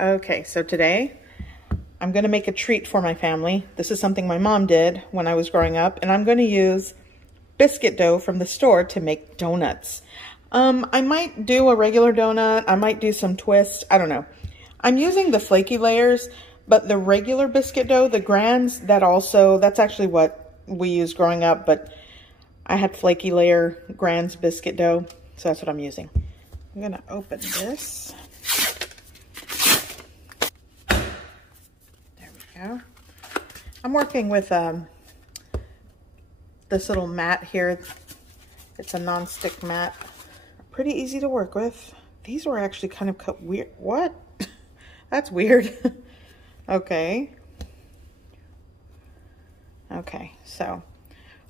Okay, so today I'm going to make a treat for my family. This is something my mom did when I was growing up, and I'm going to use biscuit dough from the store to make donuts. I might do a regular donut. I might do some twists. I don't know. I'm using the flaky layers, but the regular biscuit dough, the grands, that's actually what we used growing up, but I had flaky layer grands biscuit dough, so that's what I'm using. I'm going to open this. There we go. I'm working with this little mat here. It's a non-stick mat. Pretty easy to work with. These were actually kind of cut weird. What? That's weird. Okay. Okay, so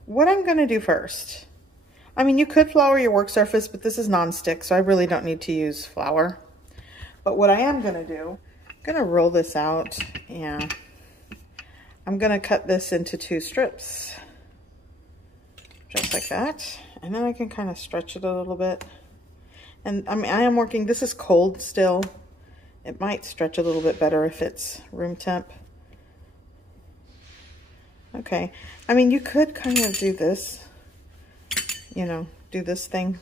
what I'm going to do first, I mean, you could flour your work surface, but this is non-stick, so I really don't need to use flour. But what I am going to do, I'm going to roll this out. Yeah. I'm going to cut this into 2 strips. Just like that. And then I can kind of stretch it a little bit. And I mean, I am working, this is cold still. It might stretch a little bit better if it's room temp. Okay, I mean, you could kind of do this, you know, do this thing,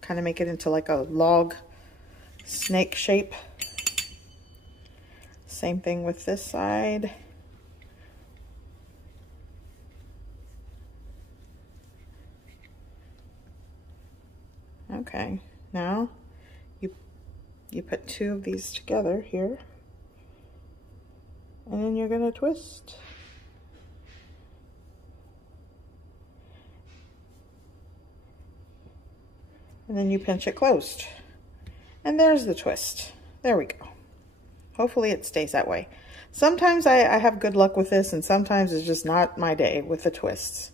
kind of make it into like a log snake shape. Same thing with this side. Okay, now you put 2 of these together here, and then you're gonna twist. And then you pinch it closed. And there's the twist. There we go. Hopefully it stays that way. Sometimes I have good luck with this, and sometimes it's just not my day with the twists.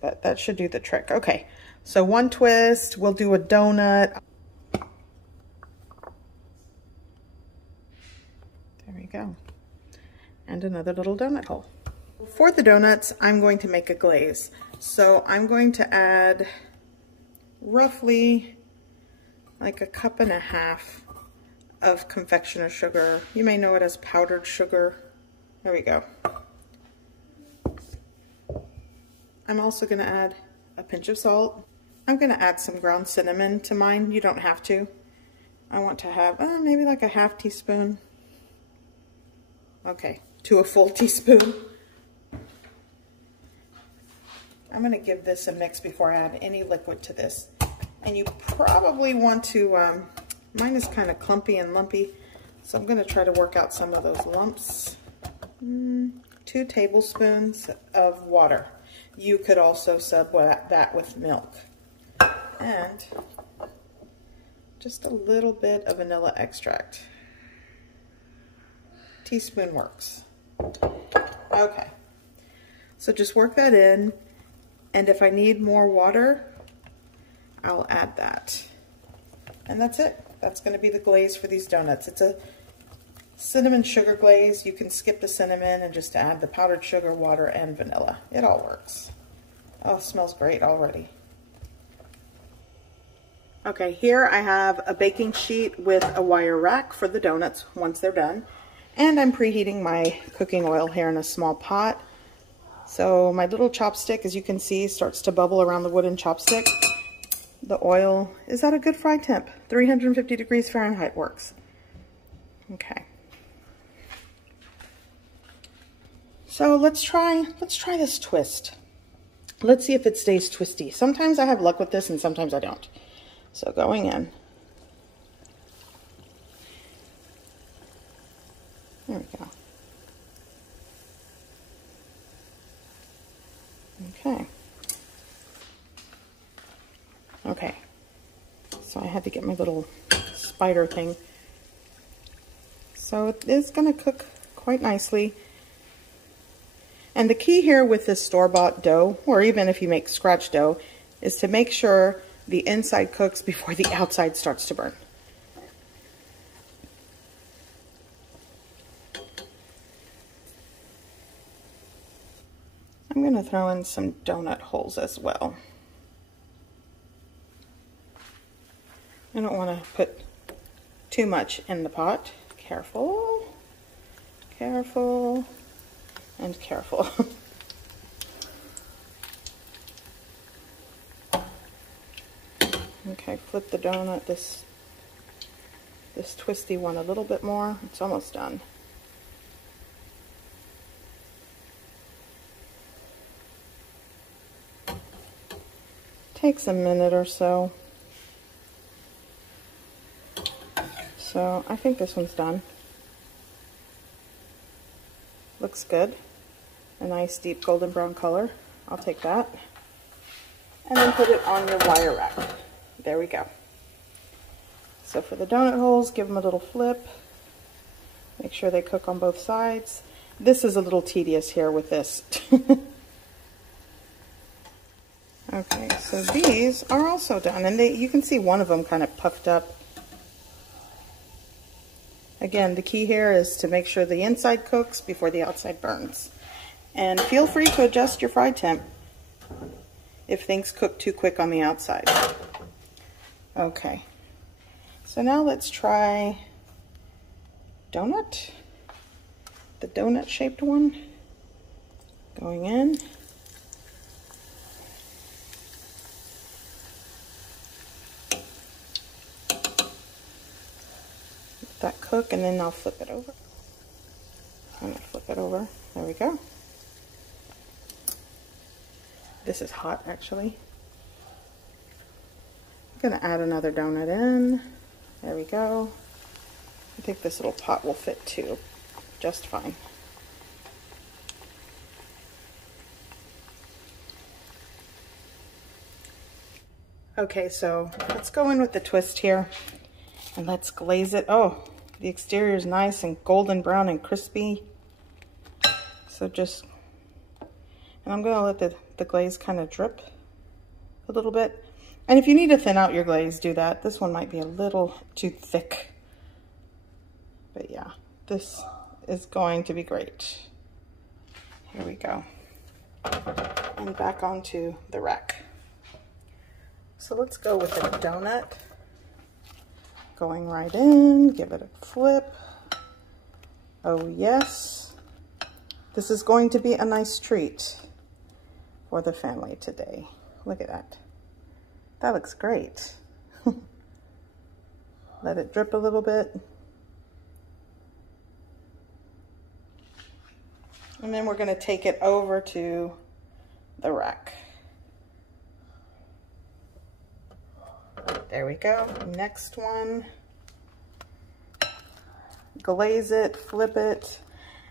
But that should do the trick. Okay, so 1 twist, we'll do a donut. There we go. And another little donut hole. For the donuts, I'm going to make a glaze. So I'm going to add roughly like a 1.5 cups of confectioner sugar. You may know it as powdered sugar. There we go. I'm also going to add a pinch of salt. I'm going to add some ground cinnamon to mine. You don't have to. I want to have maybe like a 1/2 teaspoon. Okay, to a full teaspoon. I'm going to give this a mix before I add any liquid to this. And you probably want to, mine is kind of clumpy and lumpy, so I'm going to try to work out some of those lumps. 2 tablespoons of water. You could also sub that with milk. And just a little bit of vanilla extract. Teaspoon works. Okay. So just work that in. And if I need more water, I'll add that. And that's it. That's going to be the glaze for these donuts. It's a cinnamon sugar glaze. You can skip the cinnamon and just add the powdered sugar, water, and vanilla. It all works. Oh, it smells great already. Okay, here I have a baking sheet with a wire rack for the donuts once they're done. And I'm preheating my cooking oil here in a small pot. So my little chopstick, as you can see, starts to bubble around the wooden chopstick. The oil is at a good fry temp. 350 degrees Fahrenheit works. Okay. So let's try this twist. Let's see if it stays twisty. Sometimes I have luck with this and sometimes I don't. So going in. There we go. Okay. Okay. So I had to get my little spider thing. So it is going to cook quite nicely. And the key here with this store-bought dough, or even if you make scratch dough, is to make sure the inside cooks before the outside starts to burn. I'm going to throw in some donut holes as well. I don't want to put too much in the pot. Careful, careful, and careful. Okay, flip the donut, this twisty one a little bit more. It's almost done. Takes a minute or so. So I think this one's done. Looks good. A nice deep golden brown color. I'll take that. And then put it on your wire rack. There we go. So for the donut holes, give them a little flip. Make sure they cook on both sides. This is a little tedious here with this. Okay, so these are also done, and you can see one of them kind of puffed up. Again, the key here is to make sure the inside cooks before the outside burns. And feel free to adjust your fry temp if things cook too quick on the outside. Okay, so now let's try donut, the donut shaped one, going in. Let that cook, and then I'll flip it over. I'm gonna flip it over, there we go. This is hot actually. I'm gonna add another donut in. There we go. I think this little pot will fit too, just fine. Okay, so let's go in with the twist here and let's glaze it. Oh, the exterior is nice and golden brown and crispy. So just, and I'm gonna let the glaze kind of drip a little bit. And if you need to thin out your glaze, do that. This one might be a little too thick. But yeah, this is going to be great. Here we go. And back onto the rack. So let's go with a donut. Going right in, give it a flip. Oh yes. This is going to be a nice treat for the family today. Look at that. That looks great. Let it drip a little bit. And then we're going to take it over to the rack. There we go. Next one. Glaze it, flip it.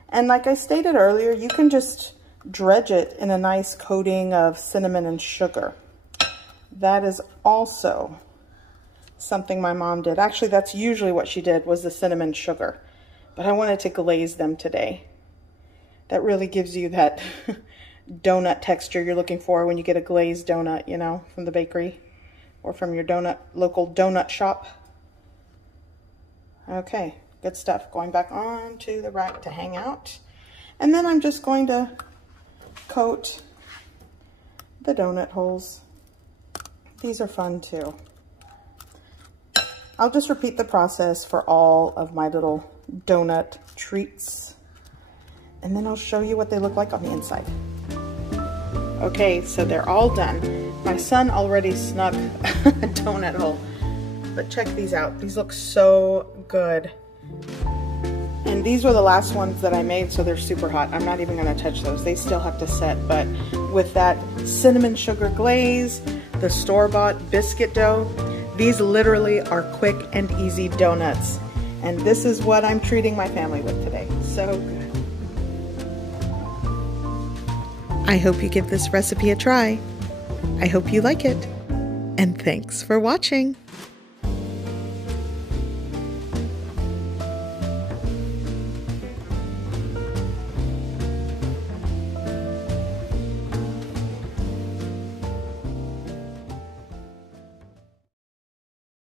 And like I stated earlier, you can just dredge it in a nice coating of cinnamon and sugar. That is also something my mom did. Actually, that's usually what she did, was the cinnamon sugar. But I wanted to glaze them today. That really gives you that donut texture you're looking for when you get a glazed donut, you know, from the bakery or from your local donut shop. Okay, good stuff. Going back onto the rack to hang out. And then I'm just going to coat the donut holes. These are fun too. I'll just repeat the process for all of my little donut treats, and then I'll show you what they look like on the inside. Okay, so they're all done. My son already snuck a donut hole, but check these out. These look so good. And these were the last ones that I made, so they're super hot. I'm not even gonna touch those. They still have to set, but with that cinnamon sugar glaze, the store-bought biscuit dough, these literally are quick and easy donuts. And this is what I'm treating my family with today. So good. I hope you give this recipe a try. I hope you like it. And thanks for watching.